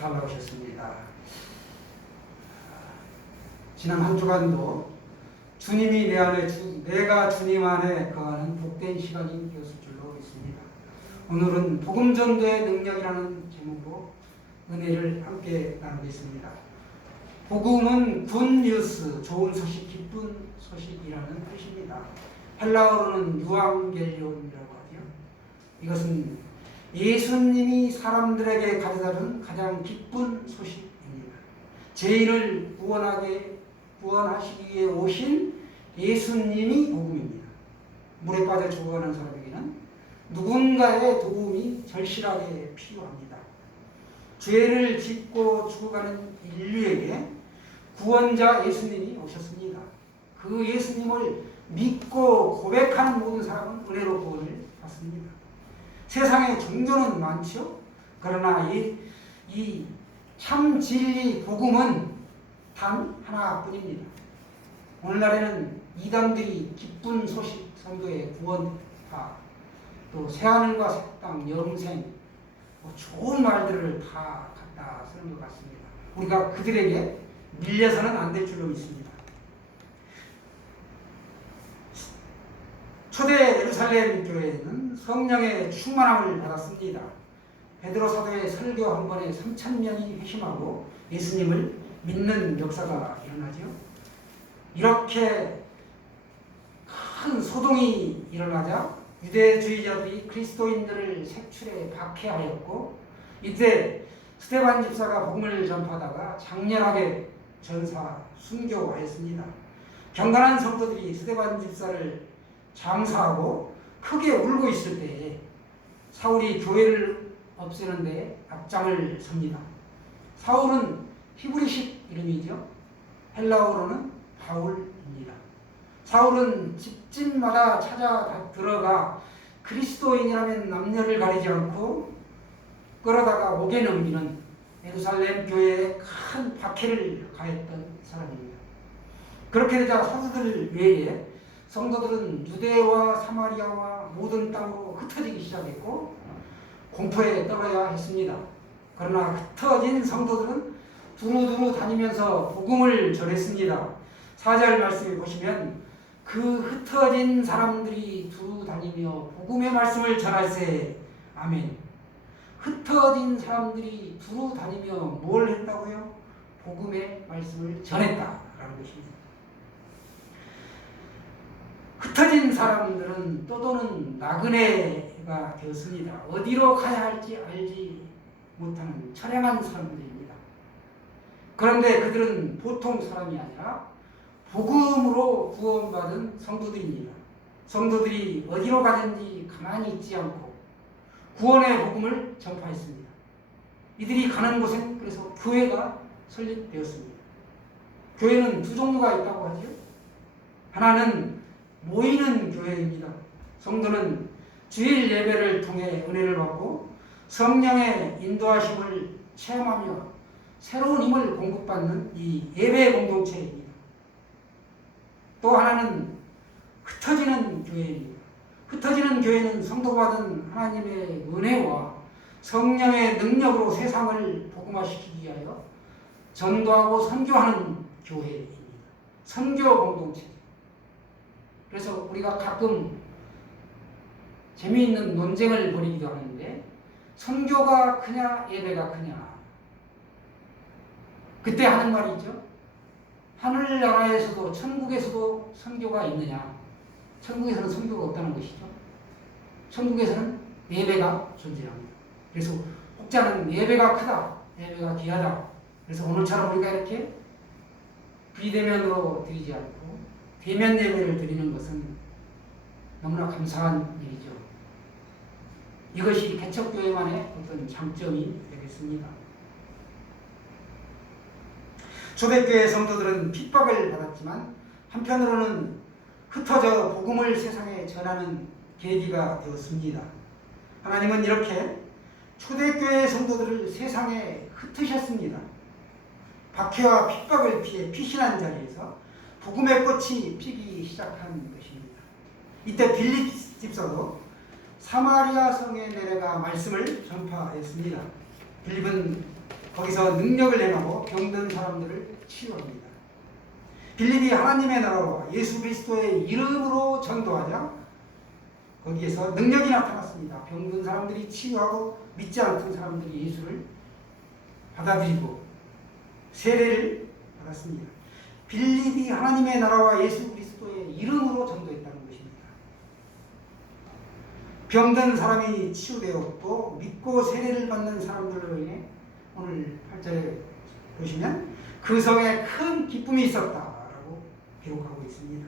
잘 나오셨습니다. 지난 한 주간도 주님이 내 안에 내가 주님 안에 거하는 복된 시간이 되었을 줄로 믿습니다. 오늘은 복음 전도의 능력이라는 제목으로 은혜를 함께 나누겠습니다. 복음은 굿뉴스, 좋은 소식, 기쁜 소식이라는 뜻입니다. 헬라어로는 유앙겔리온이라고 하죠. 이것은 예수님이 사람들에게 가져다준 가장 기쁜 소식입니다. 죄인을 구원하시기 위해 오신 예수님이 복음입니다. 물에 빠져 죽어가는 사람에게는 누군가의 도움이 절실하게 필요합니다. 죄를 짓고 죽어가는 인류에게 구원자 예수님이 오셨습니다. 그 예수님을 믿고 고백하는 모든 사람은 은혜로 구원을 받습니다. 세상에 종교는 많죠. 그러나 이 참 진리 복음은 단 하나뿐입니다. 오늘날에는 이단들이 기쁜 소식, 성도의 구원파, 또 새하늘과 새 땅, 영생, 좋은 말들을 다 갖다 쓰는 것 같습니다. 우리가 그들에게 밀려서는 안 될 줄로 믿습니다. 초대 예루살렘 교회는 성령의 충만함을 받았습니다. 베드로 사도의 설교 한 번에 3,000명이 회심하고 예수님을 믿는 역사가 일어나죠. 이렇게 큰 소동이 일어나자 유대주의자들이 그리스도인들을 색출해 박해하였고, 이때 스데반 집사가 복음을 전파하다가 장렬하게 전사 순교하였습니다. 경건한 성도들이 스데반 집사를 장사하고 크게 울고 있을 때에 사울이 교회를 없애는 데 앞장을 섭니다. 사울은 히브리식 이름이죠. 헬라어로는 바울입니다. 사울은 집집마다 찾아 들어가 그리스도인이라면 남녀를 가리지 않고 끌어다가 옥에 넘기는 예루살렘 교회에 큰 박해를 가했던 사람입니다. 그렇게 되자 사도들 외에 성도들은 유대와 사마리아와 모든 땅으로 흩어지기 시작했고 공포에 떨어야 했습니다. 그러나 흩어진 성도들은 두루두루 다니면서 복음을 전했습니다. 4절 말씀을 보시면 그 흩어진 사람들이 두루 다니며 복음의 말씀을 전할세. 아멘. 흩어진 사람들이 두루 다니며 뭘 했다고요? 복음의 말씀을 전했다라는 것입니다. 흩어진 사람들은 떠도는 나그네가 되었습니다. 어디로 가야 할지 알지 못하는 처량한 사람들입니다. 그런데 그들은 보통 사람이 아니라 복음으로 구원받은 성도들입니다. 성도들이 어디로 가든지 가만히 있지 않고 구원의 복음을 전파했습니다. 이들이 가는 곳엔 그래서 교회가 설립되었습니다. 교회는 두 종류가 있다고 하죠. 하나는 모이는 교회입니다. 성도는 주일 예배를 통해 은혜를 받고 성령의 인도하심을 체험하며 새로운 힘을 공급받는 이 예배 공동체입니다. 또 하나는 흩어지는 교회입니다. 흩어지는 교회는 성도가 받은 하나님의 은혜와 성령의 능력으로 세상을 복음화시키기 위하여 전도하고 선교하는 교회입니다. 선교 공동체. 그래서 우리가 가끔 재미있는 논쟁을 벌이기도 하는데 선교가 크냐 예배가 크냐, 그때 하는 말이 있죠. 하늘나라에서도 천국에서도 선교가 있느냐. 천국에서는 선교가 없다는 것이죠. 천국에서는 예배가 존재합니다. 그래서 혹자는 예배가 크다, 예배가 귀하다. 그래서 오늘처럼 우리가 이렇게 비대면으로 드리지 않고 대면 예배를 드리는 것은 너무나 감사한 일이죠. 이것이 개척교회만의 어떤 장점이 되겠습니다. 초대교회 성도들은 핍박을 받았지만 한편으로는 흩어져 복음을 세상에 전하는 계기가 되었습니다. 하나님은 이렇게 초대교회 성도들을 세상에 흩으셨습니다. 박해와 핍박을 피해 피신한 자리에서 복음의 꽃이 피기 시작한 것입니다. 이때 빌립 집사도 사마리아 성에 내려가 말씀을 전파했습니다. 빌립은 거기서 능력을 행하고 병든 사람들을 치유합니다. 빌립이 하나님의 나라와 예수 그리스도의 이름으로 전도하자 거기에서 능력이 나타났습니다. 병든 사람들이 치유하고 믿지 않던 사람들이 예수를 받아들이고 세례를 받았습니다. 빌립이 하나님의 나라와 예수 그리스도의 이름으로 전도했다는 것입니다. 병든 사람이 치유되었고 믿고 세례를 받는 사람들로 인해 오늘 8절에 보시면 그 성에 큰 기쁨이 있었다라고 기록하고 있습니다.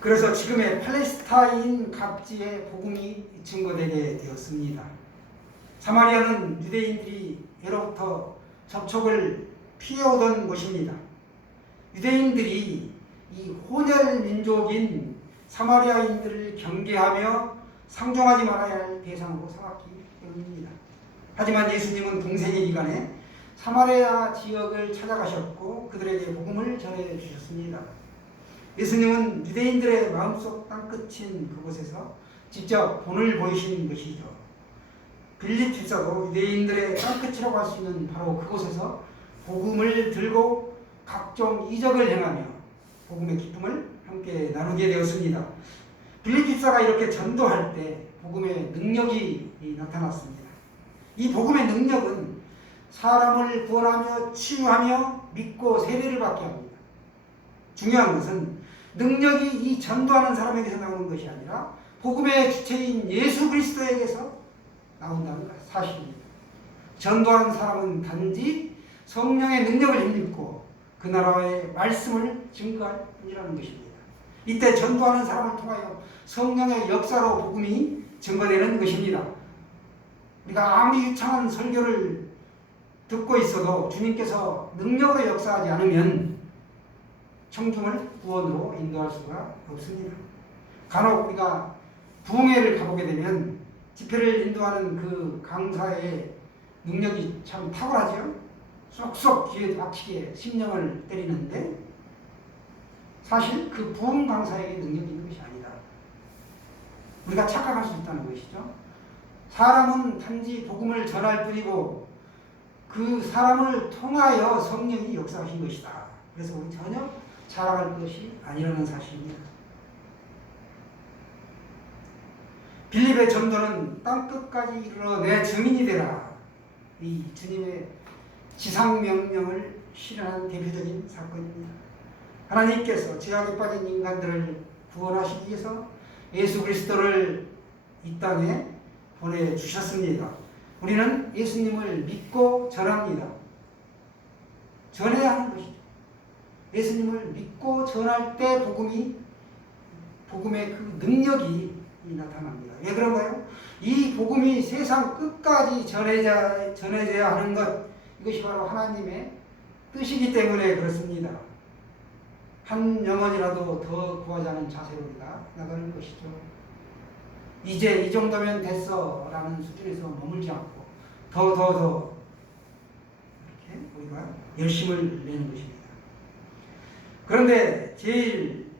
그래서 지금의 팔레스타인 각지에 복음이 증거되게 되었습니다. 사마리아는 유대인들이 예로부터 접촉을 피해오던 곳입니다. 유대인들이 이 혼혈 민족인 사마리아인들을 경계하며 상종하지 말아야 할 대상으로 삼았기 때문입니다. 하지만 예수님은 공생의 기간에 사마리아 지역을 찾아가셨고 그들에게 복음을 전해주셨습니다. 예수님은 유대인들의 마음속 땅끝인 그곳에서 직접 본을 보이신 것이죠. 빌립 집사도 유대인들의 땅끝이라고 할 수 있는 바로 그곳에서 복음을 들고 각종 이적을 행하며 복음의 기쁨을 함께 나누게 되었습니다. 빌립 집사가 이렇게 전도할 때 복음의 능력이 나타났습니다. 이 복음의 능력은 사람을 구원하며 치유하며 믿고 세례를 받게 합니다. 중요한 것은 능력이 이 전도하는 사람에게서 나오는 것이 아니라 복음의 주체인 예수 그리스도에게서 나온다는 사실입니다. 전도하는 사람은 단지 성령의 능력을 힘입고 그 나라의 말씀을 증거할 뿐이라는 것입니다. 이때 전도하는 사람을 통하여 성령의 역사로 복음이 증거되는 것입니다. 우리가 아무리 유창한 설교를 듣고 있어도 주님께서 능력으로 역사하지 않으면 청중을 구원으로 인도할 수가 없습니다. 간혹 우리가 부흥회를 가보게 되면 집회를 인도하는 그 강사의 능력이 참 탁월하죠. 쏙쏙 귀에 박히게 심령을 때리는데 사실 그 부흥 강사에게 능력이 있는 것이 아니다. 우리가 착각할 수 있다는 것이죠. 사람은 단지 복음을 전할 뿐이고 그 사람을 통하여 성령이 역사하신 것이다. 그래서 우리 전혀 자랑할 것이 아니라는 사실입니다. 빌립의 전도는 땅끝까지 이르러 내 증인이 되라. 이 주님의 지상명령을 실현한 대표적인 사건입니다. 하나님께서 죄악에 빠진 인간들을 구원하시기 위해서 예수 그리스도를 이 땅에 보내주셨습니다. 우리는 예수님을 믿고 전합니다. 전해야 하는 것이죠. 예수님을 믿고 전할 때 복음의 그 능력이 나타납니다. 왜 그런가요? 이 복음이 세상 끝까지 전해져야 하는 것, 이것이 바로 하나님의 뜻이기 때문에 그렇습니다. 한 영혼이라도 더 구하자는 자세로 우리가 나가는 것이죠. 이제 이 정도면 됐어 라는 수준에서 머물지 않고 더 이렇게 우리가 열심을 내는 것입니다. 그런데 제일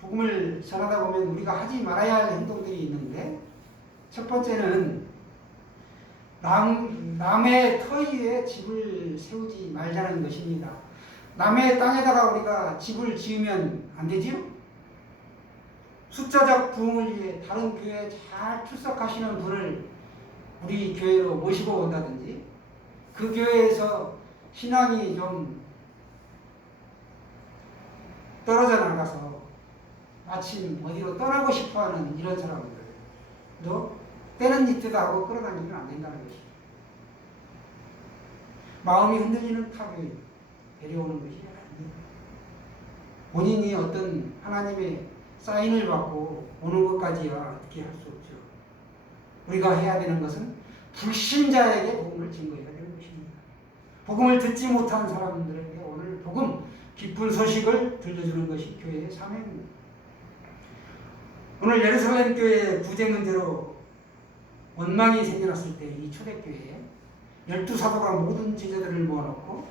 복음을 전하다 보면 우리가 하지 말아야 할 행동들이 있는데 첫 번째는 남의 터 위에 집을 세우지 말자는 것입니다. 남의 땅에다가 우리가 집을 지으면 안 되지요? 숫자적 부흥을 위해 다른 교회에 잘 출석하시는 분을 우리 교회로 모시고 온다든지 그 교회에서 신앙이 좀 떨어져 나가서 마침 어디로 떠나고 싶어하는 이런 사람들도 때는 이때다 하고 끌어다니면 안 된다는 것이죠. 마음이 흔들리는 타교에 데려오는 것이 아닙니다. 본인이 어떤 하나님의 사인을 받고 오는 것까지야 어떻게 할 수 없죠. 우리가 해야 되는 것은 불신자에게 복음을 증거해야 되는 것입니다. 복음을 듣지 못한 사람들에게 오늘 복음, 기쁜 소식을 들려주는 것이 교회의 사명입니다. 오늘 예루살렘 교회의 부재 문제로 원망이 생겨났을 때 이 초대교회에 12사도가 모든 제자들을 모아놓고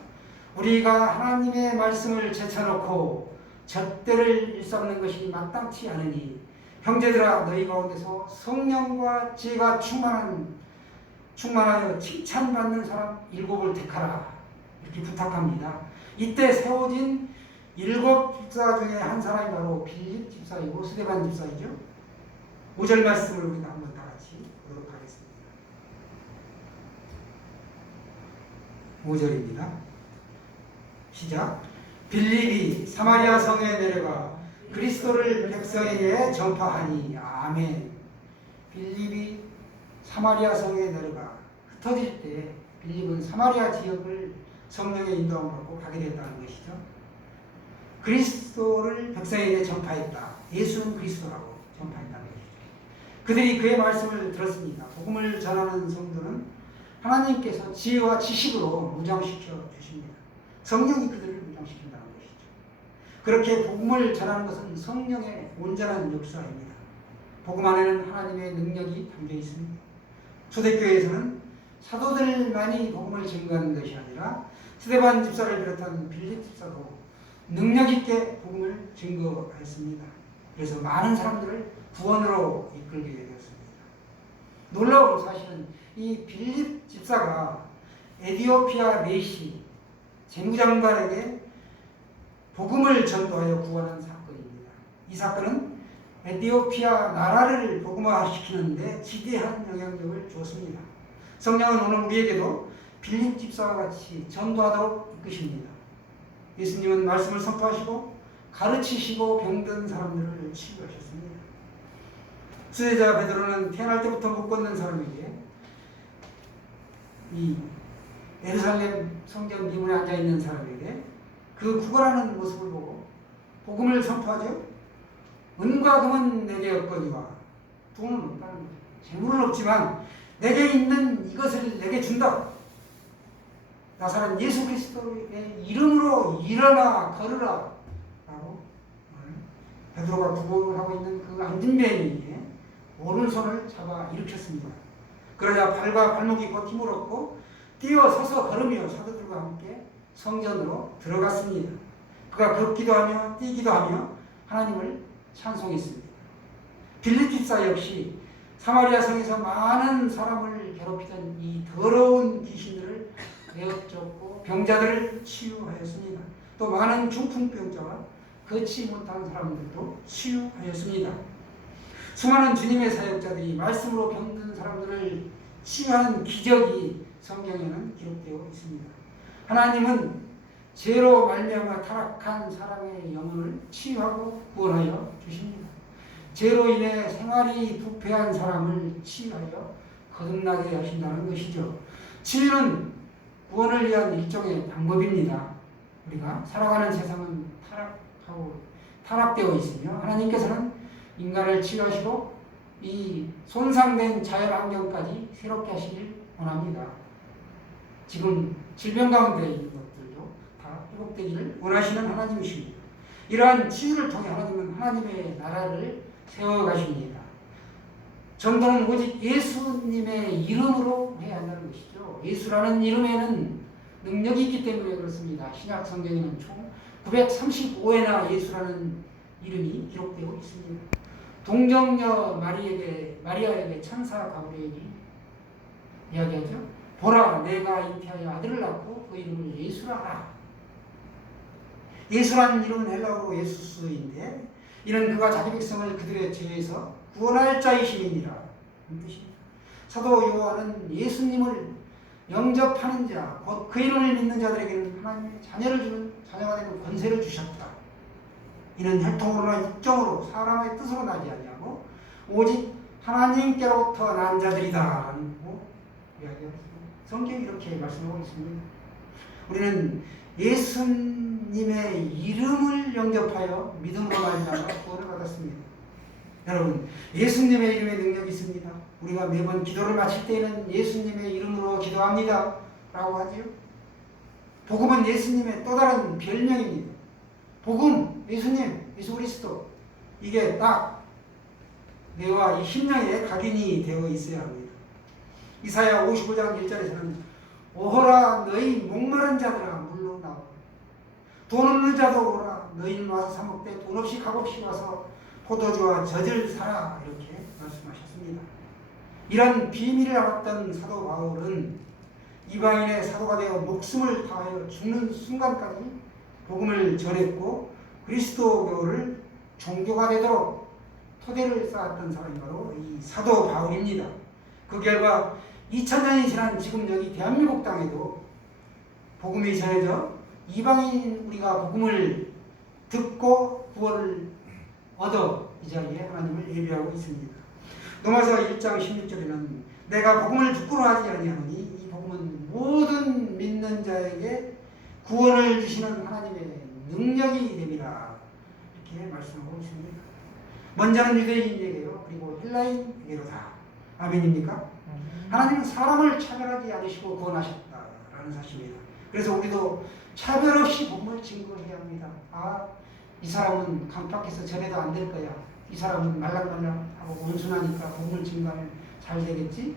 우리가 하나님의 말씀을 제쳐놓고 젖대를 일삼는 것이 마땅치 않으니 형제들아 너희 가운데서 성령과 지혜가 충만한 충만하여 칭찬받는 사람 7을 택하라. 이렇게 부탁합니다. 이때 세워진 7 집사 중에 한 사람이 바로 빌립 집사이고 스데반 집사이죠. 5절 말씀을 우리가 한번 다 같이 보도록 하겠습니다. 5절입니다. 시작. 빌립이 사마리아 성에 내려가 그리스도를 백성에게 전파하니. 아멘. 빌립이 사마리아 성에 내려가 흩어질 때 빌립은 사마리아 지역을 성령의 인도함을 받고 가게 됐다는 것이죠. 그리스도를 백성에게 전파했다. 예수는 그리스도라고 전파했다는 것이죠. 그들이 그의 말씀을 들었습니다. 복음을 전하는 성도는 하나님께서 지혜와 지식으로 무장시켜 주십니다. 성령이 그들을 무장시킨다는 것이죠. 그렇게 복음을 전하는 것은 성령의 온전한 역사입니다. 복음 안에는 하나님의 능력이 담겨 있습니다. 초대교회에서는 사도들만이 복음을 증거하는 것이 아니라 스데반 집사를 비롯한 빌립 집사도 능력 있게 복음을 증거했습니다. 그래서 많은 사람들을 구원으로 이끌게 되었습니다. 놀라운 사실은 이 빌립 집사가 에디오피아 내시 재무장관에게 복음을 전도하여 구원한 사건입니다. 이 사건은 에티오피아 나라를 복음화시키는데 지대한 영향력을 주었습니다. 성령은 오늘 우리에게도 빌립 집사와 같이 전도하도록 이끄십니다. 예수님은 말씀을 선포하시고 가르치시고 병든 사람들을 치유하셨습니다. 수제자 베드로는 태어날 때부터 못 걷는 사람에게 이 예루살렘 성전 미문에 앉아있는 사람에게 그 구걸하는 모습을 보고 복음을 선포하죠. 은과 금은 내게 없거니와 돈은 없다는 거죠. 재물은 없지만 내게 있는 이것을 내게 준다. 나사렛 예수 그리스도의 이름으로 일어나 걸으라 라고 베드로가 구걸을 하고 있는 그 앉은 배에 오른손을 잡아 일으켰습니다. 그러자 발과 발목이 곧 힘을 얻고 뛰어서서 걸으며 사도들과 함께 성전으로 들어갔습니다. 그가 걷기도 하며 뛰기도 하며 하나님을 찬송했습니다. 빌립 집사 역시 사마리아 성에서 많은 사람을 괴롭히던 이 더러운 귀신들을 내어쫓고 병자들을 치유하였습니다. 또 많은 중풍병자와 걷지 못한 사람들도 치유하였습니다. 수많은 주님의 사역자들이 말씀으로 병든 사람들을 치유하는 기적이 성경에는 기록되어 있습니다. 하나님은 죄로 말미암아 타락한 사람의 영혼을 치유하고 구원하여 주십니다. 죄로 인해 생활이 부패한 사람을 치유하여 거듭나게 하신다는 것이죠. 치유는 구원을 위한 일종의 방법입니다. 우리가 살아가는 세상은 타락되어 있으며 하나님께서는 인간을 치유하시고 이 손상된 자연환경까지 새롭게 하시길 원합니다. 지금 질병 가운데 있는 것들도 다 회복되기를 원하시는 하나님이십니다. 이러한 치유를 통해 하나님은 하나님의 나라를 세워가십니다. 전도는 오직 예수님의 이름으로 해야 한다는 것이죠. 예수라는 이름에는 능력이 있기 때문에 그렇습니다. 신약 성경에는 총 935회나 예수라는 이름이 기록되어 있습니다. 동정녀 마리아에게 천사 가브리엘이 이야기하죠. 보라, 내가 잉태하여 아들을 낳고 그 이름을 예수라 하라. 예수라는 이름은 헬라어로 예수스인데 이는 그가 자기 백성을 그들의 죄에서 구원할 자이심이니라. 이 뜻입니다. 사도 요한은 예수님을 영접하는 자, 곧 그 이름을 믿는 자들에게는 하나님의 자녀를 주는 자녀가 되는 권세를 주셨다. 이는 혈통으로나 육정으로 사람의 뜻으로 나지 아니하고 오직 하나님께로부터 난 자들이다 라고 이야기합니다. 성경이 이렇게 말씀하고 있습니다. 우리는 예수님의 이름을 영접하여 믿음으로 말미암아 구원을 받았습니다. 여러분, 예수님의 이름에 능력이 있습니다. 우리가 매번 기도를 마칠 때에는 예수님의 이름으로 기도합니다 라고 하지요. 복음은 예수님의 또 다른 별명입니다. 복음, 예수님, 예수 그리스도, 이게 딱 뇌와 이 심령에 각인이 되어 있어야 합니다. 이사야 55장 1절에서는 오호라 너희 목마른 자들아 물로 나오라. 돈 없는 자도 오라. 너희는 와서 사 먹되 돈 없이 값없이 와서 포도주와 젖을 사라. 이렇게 말씀하셨습니다. 이런 비밀을 알았던 사도 바울은 이방인의 사도가 되어 목숨을 다하여 죽는 순간까지 복음을 전했고 그리스도교를 종교가 되도록 토대를 쌓았던 사람이 바로 이 사도 바울입니다. 그 결과 2000년이 지난 지금 여기 대한민국 땅에도 복음이 전해져 이방인 우리가 복음을 듣고 구원을 얻어 이 자리에 하나님을 예배하고 있습니다. 로마서 1장 16절에는 내가 복음을 부끄러워 하지 아니하노니 이 복음은 모든 믿는 자에게 구원을 주시는 하나님의 능력이 됨이라 이렇게 말씀하고 있습니다. 먼저는 유대인에게요 그리고 헬라인에게로다. 아멘입니까? 하나님은 사람을 차별하지 않으시고 구원하셨다라는 사실입니다. 그래서 우리도 차별 없이 복음을 증거해야 합니다. 이 사람은 강팍해서 전해도 안 될 거야. 이 사람은 말랑말랑하고 온순하니까 복음을 증거하면 잘 되겠지?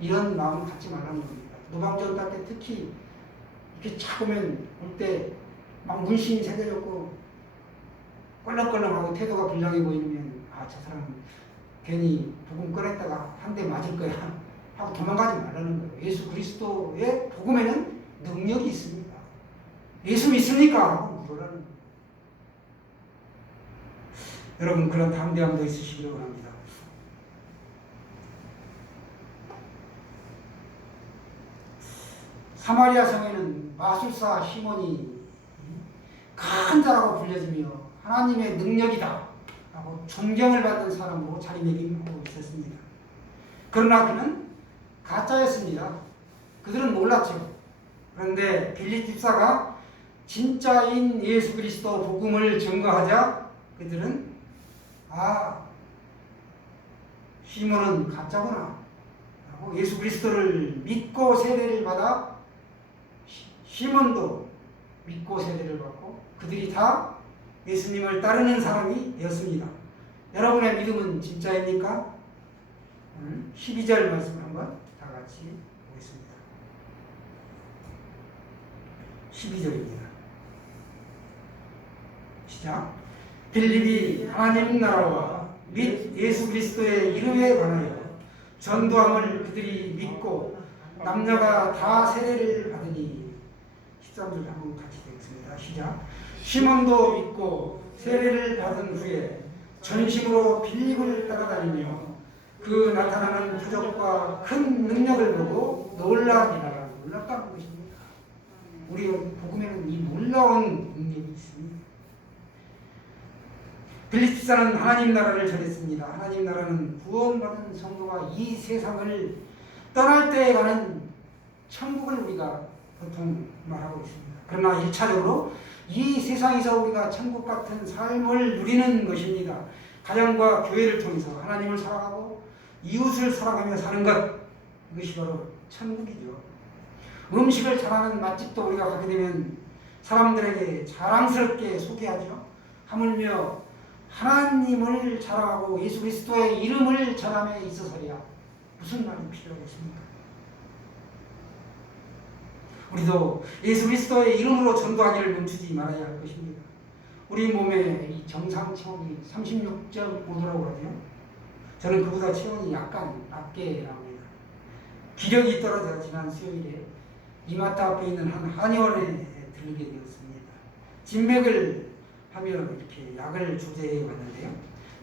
이런 마음을 갖지 말라는 겁니다. 노방전달 때 특히 이렇게 차보면 올 때 막 문신이 새겨졌고 껄렁껄렁하고 태도가 불량해 보이면 저 사람은 괜히 복음 꺼냈다가 한 대 맞을 거야 하고 도망가지 말라는 거예요. 예수 그리스도의 복음에는 능력이 있습니다. 예수 믿습니까? 하고 물으라는 거예요. 여러분 그런 담대함도 있으시기를 원합니다. 사마리아 성에는 마술사 시몬이 큰 자라고 불려지며 하나님의 능력이다 라고 존경을 받는 사람으로 자리매김하고 있었습니다. 그러나 그는 가짜였습니다. 그들은 몰랐죠. 그런데 빌립 집사가 진짜인 예수 그리스도 복음을 증거하자 그들은 시몬은 가짜구나 라고 예수 그리스도를 믿고 세례를 받아 시몬도 믿고 세례를 받고 그들이 다 예수님을 따르는 사람이 되었습니다. 여러분의 믿음은 진짜입니까? 12절 말씀 한번 다 같이 보겠습니다. 12절입니다. 시작. 빌립이 하나님 나라와 및 예수 그리스도의 이름에 관하여 전도함을 그들이 믿고 남녀가 다 세례를 받으니 13절 한번 같이 읽겠습니다. 시작. 시몬도 믿고 세례를 받은 후에 전심으로 빌립을 따라다니며 그 나타나는 부적과 큰 능력을 보고 놀라니라. 놀랐다는 것입니다. 우리 복음에는 이 놀라운 능력이 있습니다. 빌립 집사는 하나님 나라를 전했습니다. 하나님 나라는 구원받은 성도가 이 세상을 떠날 때에 가는 천국을 우리가 보통 말하고 있습니다. 그러나 1차적으로 이 세상에서 우리가 천국 같은 삶을 누리는 것입니다. 가정과 교회를 통해서 하나님을 사랑하고 이웃을 사랑하며 사는 것, 이것이 바로 천국이죠. 음식을 잘하는 맛집도 우리가 가게 되면 사람들에게 자랑스럽게 소개하죠. 하물며 하나님을 자랑하고 예수 그리스도의 이름을 전함에 있어서야 무슨 말이 필요하겠습니까? 우리도 예수 그리스도의 이름으로 전도하기를 멈추지 말아야 할 것입니다. 우리 몸의 이 정상 체온이 36.5도라고 하죠. 저는 그보다 체온이 약간 낮게 나옵니다. 기력이 떨어져 지난 수요일에 이마트 앞에 있는 한 한의원에 들르게 되었습니다. 진맥을 하며 이렇게 약을 조제해 왔는데요.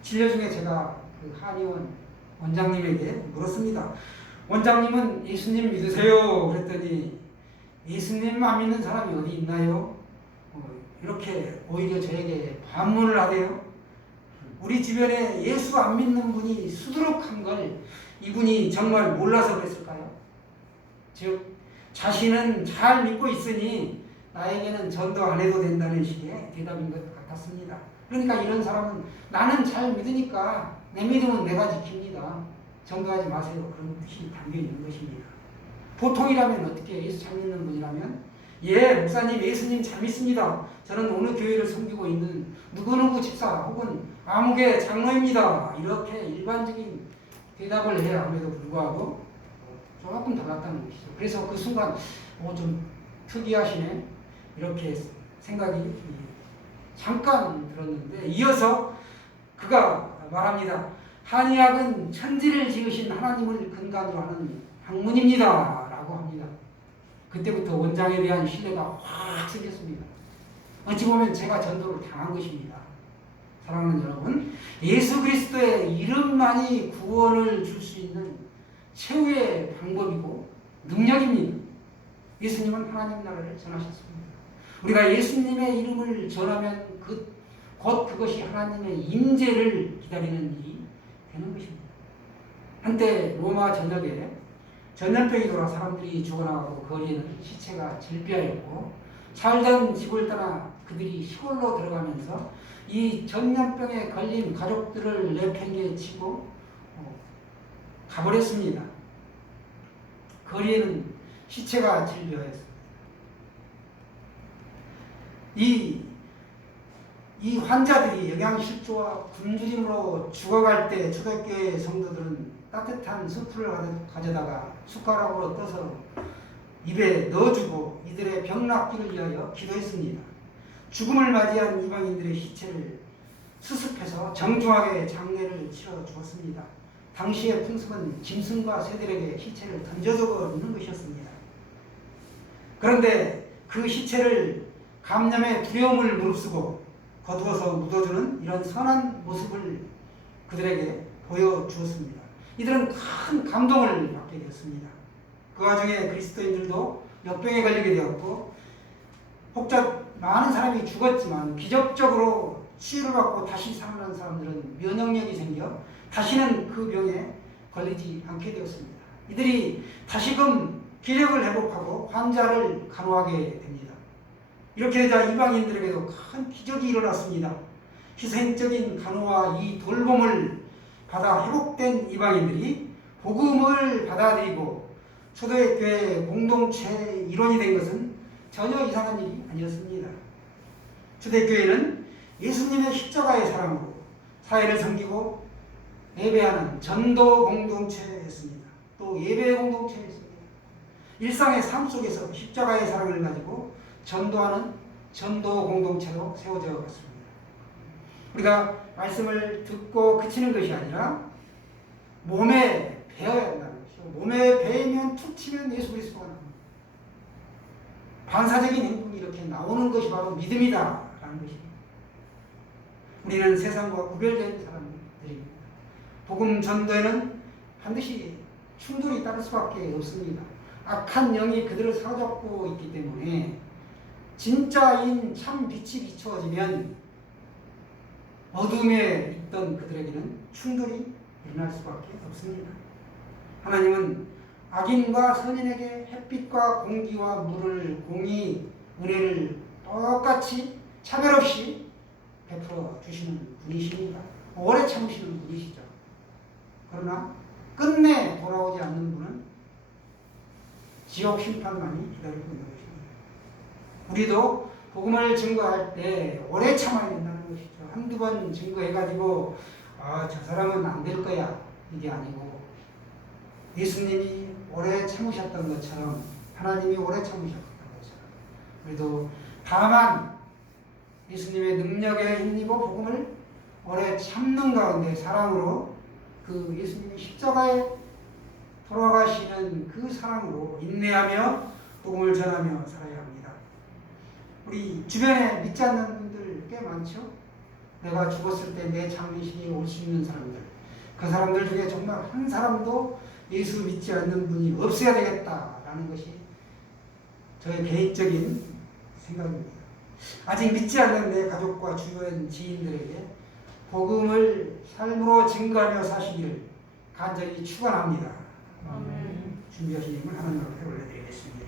진료 중에 제가 그 한의원 원장님에게 물었습니다. 원장님은 예수님 믿으세요? 그랬더니 예수님 안 믿는 사람이 어디 있나요? 이렇게 오히려 저에게 반문을 하대요. 우리 주변에 예수 안 믿는 분이 수두룩한 걸 이분이 정말 몰라서 그랬을까요? 즉 자신은 잘 믿고 있으니 나에게는 전도 안 해도 된다는 식의 대답인 것 같았습니다. 그러니까 이런 사람은 나는 잘 믿으니까 내 믿음은 내가 지킵니다. 전도하지 마세요. 그런 뜻이 담겨 있는 것입니다. 보통이라면 어떻게 예수 잘 믿는 분이라면 목사님 예수님 잘 믿습니다. 저는 어느 교회를 섬기고 있는 누구누구 집사 혹은 아무개 장로입니다. 이렇게 일반적인 대답을 해야 함에도 불구하고 조금 달랐다는 것이죠. 그래서 그 순간 좀 특이하시네 이렇게 생각이 잠깐 들었는데 이어서 그가 말합니다. 한의학은 천지를 지으신 하나님을 근간으로 하는 학문입니다 라고 합니다. 그때부터 원장에 대한 신뢰가 확 생겼습니다. 어찌 보면 제가 전도를 당한 것입니다. 사랑하는 여러분, 예수 그리스도의 이름만이 구원을 줄 수 있는 최후의 방법이고 능력입니다. 예수님은 하나님 나라를 전하셨습니다. 우리가 예수님의 이름을 전하면 곧 그것이 하나님의 임재를 기다리는 일이 되는 것입니다. 한때 로마 전역에 전염병이 돌아 사람들이 죽어나가고 거리에는 시체가 질비하였고 살던 집을 떠나 그들이 시골로 들어가면서 이 전염병에 걸린 가족들을 내팽개치고 가버렸습니다. 거리에는 시체가 질비하였습니다. 이 환자들이 영양실조와 굶주림으로 죽어갈 때 초대교회 성도들은 따뜻한 수프를 가져다가 숟가락으로 떠서 입에 넣어주고 이들의 병 낫기를 위하여 기도했습니다. 죽음을 맞이한 이방인들의 시체를 수습해서 정중하게 장례를 치러 주었습니다. 당시의 풍습은 짐승과 새들에게 시체를 던져주는 것이었습니다. 그런데 그 시체를 감염의 두려움을 무릅쓰고 거두어서 묻어주는 이런 선한 모습을 그들에게 보여주었습니다. 이들은 큰 감동을 받게 되었습니다. 그 와중에 그리스도인들도 역병에 걸리게 되었고 많은 사람이 죽었지만 기적적으로 치유를 받고 다시 살아난 사람들은 면역력이 생겨 다시는 그 병에 걸리지 않게 되었습니다. 이들이 다시금 기력을 회복하고 환자를 간호하게 됩니다. 이렇게 되자 이방인들에게도 큰 기적이 일어났습니다. 희생적인 간호와 이 돌봄을 받아 회복된 이방인들이 복음을 받아들이고 초대교회 공동체의 일원이 된 것은 전혀 이상한 일이 아니었습니다. 초대교회는 예수님의 십자가의 사랑으로 사회를 섬기고 예배하는 전도 공동체였습니다. 또 예배 공동체였습니다. 일상의 삶 속에서 십자가의 사랑을 가지고 전도하는 전도 공동체로 세워져 갔습니다. 우리가 말씀을 듣고 그치는 것이 아니라 몸에 배어야 한다는 것이죠. 몸에 배이면 툭 치면 예수 그리스도가 나옵니다. 반사적인 행동이 이렇게 나오는 것이 바로 믿음이다라는 것입니다. 우리는 세상과 구별된 사람들입니다. 복음 전도에는 반드시 충돌이 따를 수밖에 없습니다. 악한 영이 그들을 사로잡고 있기 때문에 진짜인 참 빛이 비추어지면 어둠에 있던 그들에게는 충돌이 일어날 수밖에 없습니다. 하나님은 악인과 선인에게 햇빛과 공기와 물을 공의, 은혜를 똑같이 차별 없이 베풀어 주시는 분이십니다. 오래 참으시는 분이시죠. 그러나 끝내 돌아오지 않는 분은 지옥 심판만이 기다리고 있는 것입니다. 우리도 복음을 증거할 때 오래 참아야 된다는 것이죠. 한두 번 증거해가지고 저 사람은 안 될 거야 이게 아니고 예수님이 오래 참으셨던 것처럼 하나님이 오래 참으셨던 것처럼 우리도 다만 예수님의 능력에 힘입어 복음을 오래 참는 가운데 사랑으로 그 예수님이 십자가에 돌아가시는 그 사랑으로 인내하며 복음을 전하며 살아야 합니다. 우리 주변에 믿지 않는 분들 꽤 많죠? 내가 죽었을 때 내 장례식에 올 수 있는 사람들, 그 사람들 중에 정말 한 사람도 예수 믿지 않는 분이 없어야 되겠다라는 것이 저의 개인적인 생각입니다. 아직 믿지 않는 내 가족과 주변 지인들에게 복음을 삶으로 증거하며 사시기를 간절히 축원합니다. 준비하신 힘을 하나님으로 회복해 드리겠습니다.